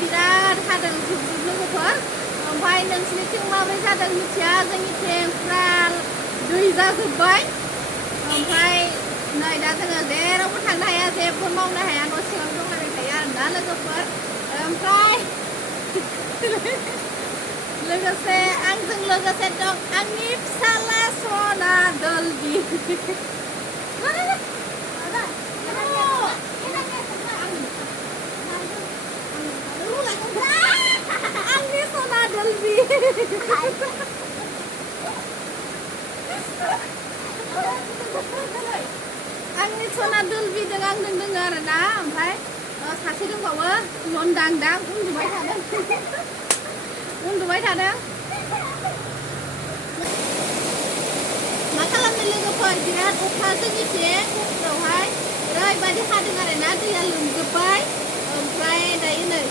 बिराद हादों जुब लोगोफोर ओमफ्राय नोंसिनिथिं माबोरै जादों मिथिया जोंनिथिं फुरा दै जाजोब्बाय ओमफ्राय नै दा जोङो जेरावबो थांनो हाया जेबो मावनो हाया न' सिङाव दंलाबाय थायो आरोना लोगोफोर ओमफ्राय लोगोसे आंजों लोगोसे दं आंनि फिसाला सना दलबि आंनि सना दलबि आंनि सना दलबिजों आंजों दङ आरोना ओमफ्राय सासे दंबावो लन्दां दा उन्दुबाय थादों मा खालामनो लोगोफोर बिराद अखा जोंनिथिं हरफोरावहाय ओरैबायदि हादों आरोना दैया लोमजोब्बाय ओमफ्राय दायो नै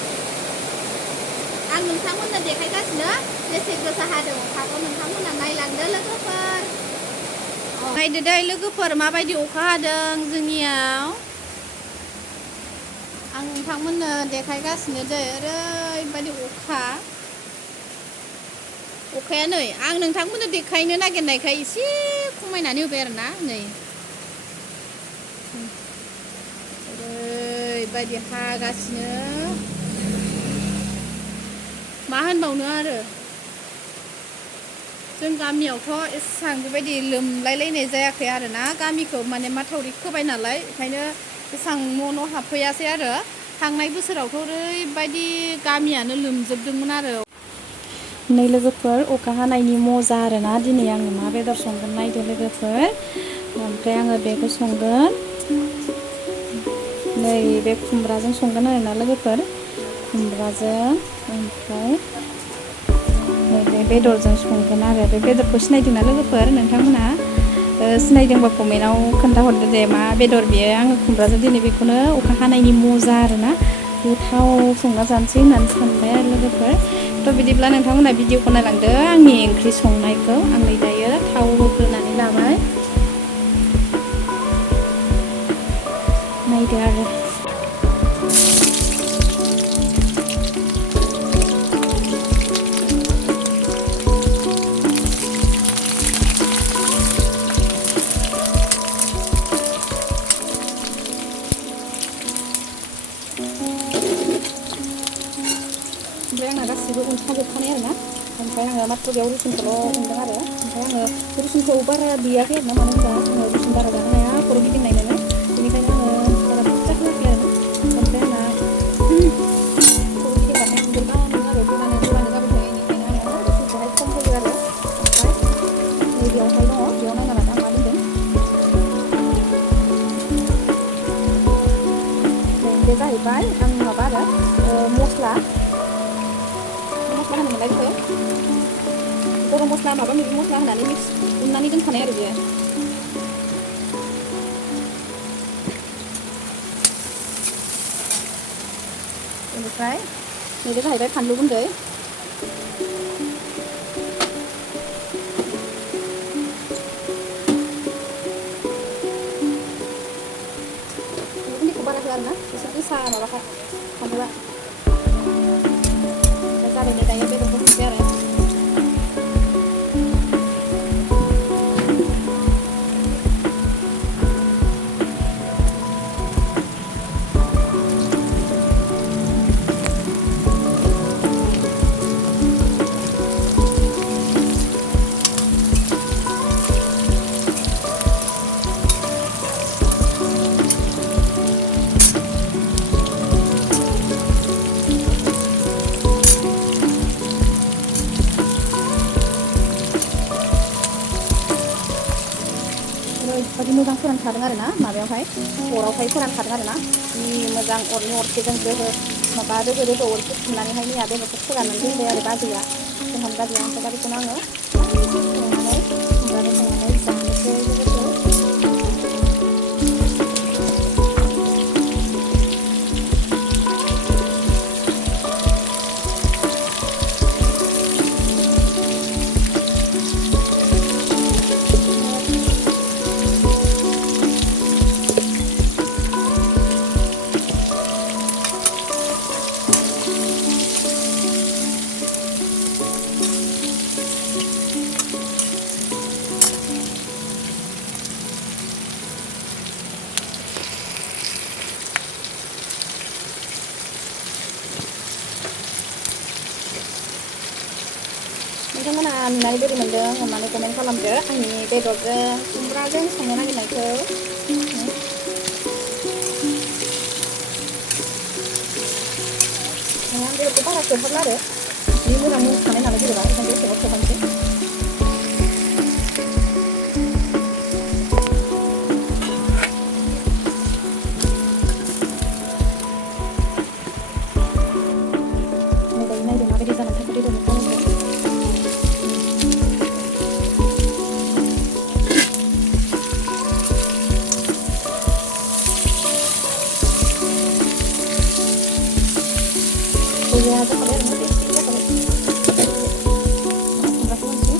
आं नोंथांमोननो देखायगासिनो बेसे गोसा हादों अखाखौ नोंथांमोना नायलांदो लोगोफोर नायदो दै लोगोफोर माबायदि अखा हादों जोंनियाव आं नोंथांमोननो देखायगासिनो दै ओरैबायदि अखाया नै आं नोंथांमोननो देखायनो नागिरनायखाय एसे खमायनानै होबाय आरोना नै ओरैबायदि हागासिनो मा होनबावनो आरो जों गामियावथ' एसेबां बेबायदि लोमलायलायनाय जायाखै आरोना गामिखौ माने माथावरि खोबाय नालाय ओंखायनो एसेबां न' हाबफैयासै आरो थांनाय बोसोरावथ' ओरैबायदि गामियानो लोमजोबदोंमोन आरो नै लोगोफोर अखा हानायनि मजा आरोना दिनै आङो मा बेदर संगोन नायदो लोगोफोर ओमफ्राय आङो बेखौ संगोन नै बे खुमब्राजों संगोन आरोना लोगोफोर खुमब्राजों ओमफ्राय बे बेदरजों संगोन आरो बे बेदरखौ सिनायदोंना लोगोफोर नोंथांमोना सिनायदोंबा कमेन्टआव खोन्थाहरदो दे मा बेदर बेयो आङो खुमब्राजों दिनै बेखौनो अखा हानायनि मजा आरोना गोथाव संना जानोसै होननानै सानबाय आरो लोगोफोर थ' बिदिब्ला नोंथांमोना भिडिअखौ नायलांदो आंनि ओंख्रि संनायखौ आं नै दायो थाव होग्रोनानै लाबाय नायदो आरो ओमफ्राय आंना गासिबो उनखाजोबखानाय आरोना ओमफ्राय आङो मात्र बेयाव रुसुनखौल' उनदों आरो ओमफ्राय आङो रुसुनखौ बारा देयाखै आरोना मानो होनबा आङो रुसुन बारा जानो हाया खर' गिदिंनाय मोनो बेनिखायनो आङो बारा बुरजा होआखै आरोना ओमफ्राय आंना खर' गिदिंबाथाय गोबां आरो गोबानो जाबाय थायो बेनिखायनो आङो रुसुनखौहाय खम होयो आरो ओमफ्राय नै बेयावहाय दङ बेयाव नायना लादो आं मा दोनदों बे जाहैबाय आंनि माबा आरो मस्ला होनोमोनलाय बेखौ गरम मस्ला माबा माबि मस्ला होनानै मिक्स उननानै दोनखानाय आरो बियो बेनिफ्राय नैबे जाहैबाय फानलु गुन्दै फानलु गुन्दैखौ बारा होआ आरोना एसे गोसा माबाखा फानलुआ जाबाय नै दायो बेदरखौ होनोसै आरो ओरैबायदि मोजां फोरानखादों आरोना माबायावहाय अरावहाय फोरानखादों आरोना जि मोजां अरनि अरखिजों माबा रोगो अरखि फुननानैहाय मैया बेदरखौ फोराननानै दोनबाय आरो बाजैया जोंहानि बाजैया ओमफ्राय दा बेखौनो आङो संनानै खुमब्राजों संनानै जानोसै लोगोफोर नोंथांमोना नुनानै बोरै मोन्दों अननानै कमेन्ट खालामदो आंनि बेदरजों खुमब्राजों संनो नागिरनायखौ आं बेदरखौ बारा खोबहाबला आरो जि मोजां मोनखानाय नालाय बेदरा ओंखायनो दसेल' खोबहाबनोसै मोजाङै नायदो माबायदि जानानै थाखो बेदरनि कालारखौ बरिया जाखाबाय आरोना टेस्टि जाखाबाय खुमब्राखौ होनोसै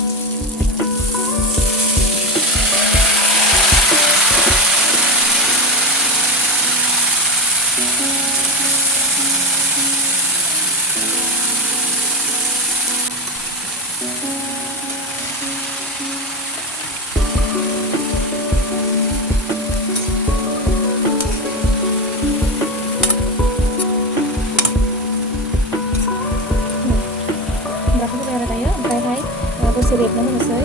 खुमब्राखौ होबाय आरो दायो ओमफ्रायहाय दसे रेबनो होनोसै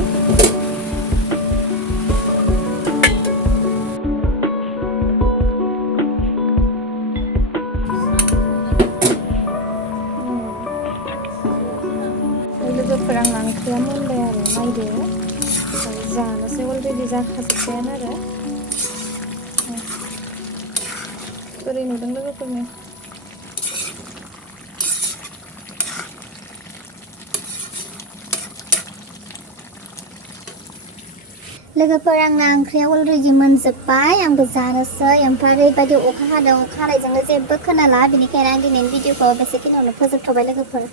लोगोफोर आंना ओंख्रिया मोनबाय आरो नायदो जानोसै अलरेडि जाखाजोब्बायानो आरो बोरै नुदों लोगोफोरनि लोगोफोर आंना ओंख्रिया अलरेडि मोनजोब्बाय आंबो जानोसै ओमफ्राय ओरैबायदि अखा हादों अखा हानायजोंनो जेबो खोनाला बेनिखायनो आं दिनैनि भिडिअखौ बेसेखिनियावनो फोजोबथ'बाय लोगोफोर